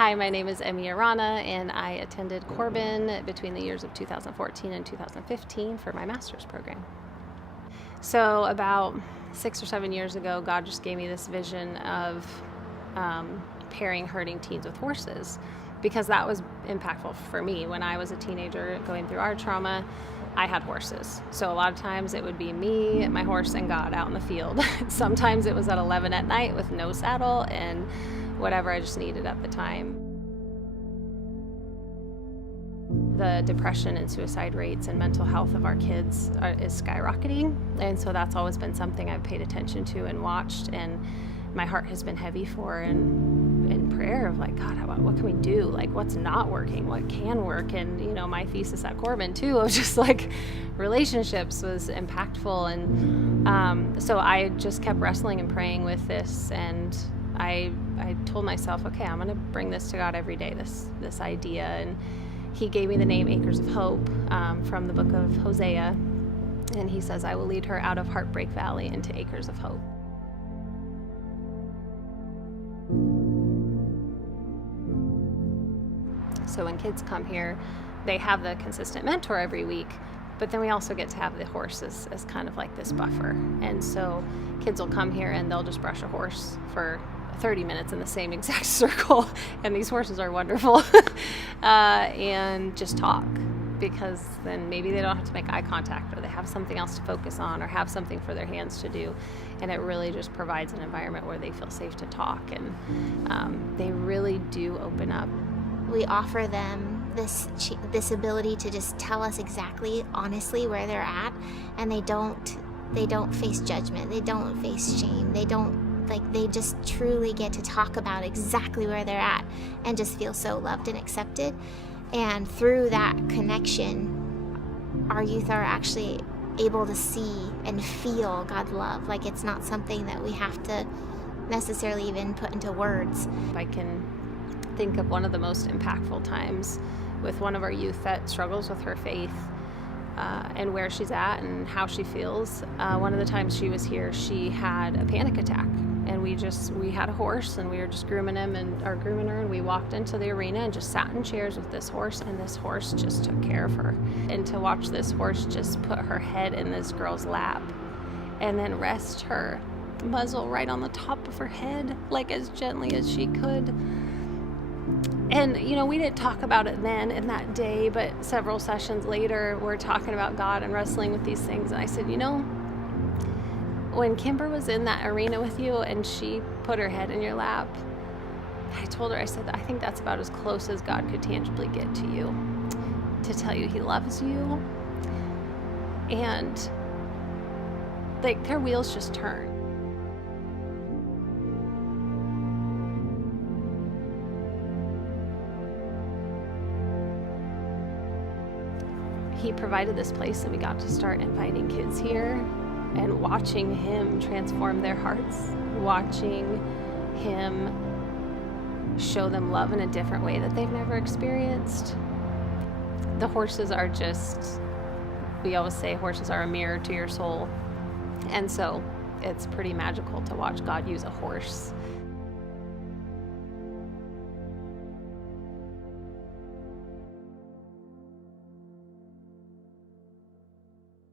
Hi, my name is Emmy Arana, and I attended Corban between the years of 2014 and 2015 for my master's program. So about 6 or 7 years ago, God just gave me this vision of pairing herding teens with horses, because that was impactful for me. When I was a teenager going through our trauma, I had horses. So a lot of times it would be me, my horse, and God out in the field. Sometimes it was at 11 at night with no saddle and whatever I just needed at the time. The depression and suicide rates and mental health of our kids is skyrocketing. And so that's always been something I've paid attention to and watched, and my heart has been heavy for, and in prayer of like, God, what can we do? Like, what's not working? What can work? And, my thesis at Corban too, of just like relationships was impactful. And so I just kept wrestling and praying with this, and I told myself, okay, I'm going to bring this to God every day, this idea. And he gave me the name Acres of Hope from the book of Hosea. And he says, I will lead her out of Heartbreak Valley into Acres of Hope. So when kids come here, they have the consistent mentor every week, but then we also get to have the horse as kind of like this buffer. And so kids will come here and they'll just brush a horse for 30 minutes in the same exact circle, and these horses are wonderful, and just talk, because then maybe they don't have to make eye contact, or they have something else to focus on, or have something for their hands to do, and it really just provides an environment where they feel safe to talk, and they really do open up. We offer them this ability to just tell us exactly, honestly, where they're at, and they don't face judgment, they don't face shame, they just truly get to talk about exactly where they're at and just feel so loved and accepted. And through that connection, our youth are actually able to see and feel God's love. Like, it's not something that we have to necessarily even put into words. I can think of one of the most impactful times with one of our youth that struggles with her faith, and where she's at and how she feels. One of the times she was here, she had a panic attack, and we had a horse, and we were just grooming her, and we walked into the arena and just sat in chairs with this horse, and this horse just took care of her. And to watch this horse just put her head in this girl's lap and then rest her muzzle right on the top of her head, like as gently as she could. And, we didn't talk about it then in that day, but several sessions later, we're talking about God and wrestling with these things. And I said, when Kimber was in that arena with you and she put her head in your lap, I told her, I said, I think that's about as close as God could tangibly get to you, to tell you he loves you. And their wheels just turn. He provided this place, and we got to start inviting kids here and watching him transform their hearts, watching him show them love in a different way that they've never experienced. The horses are we always say horses are a mirror to your soul. And so it's pretty magical to watch God use a horse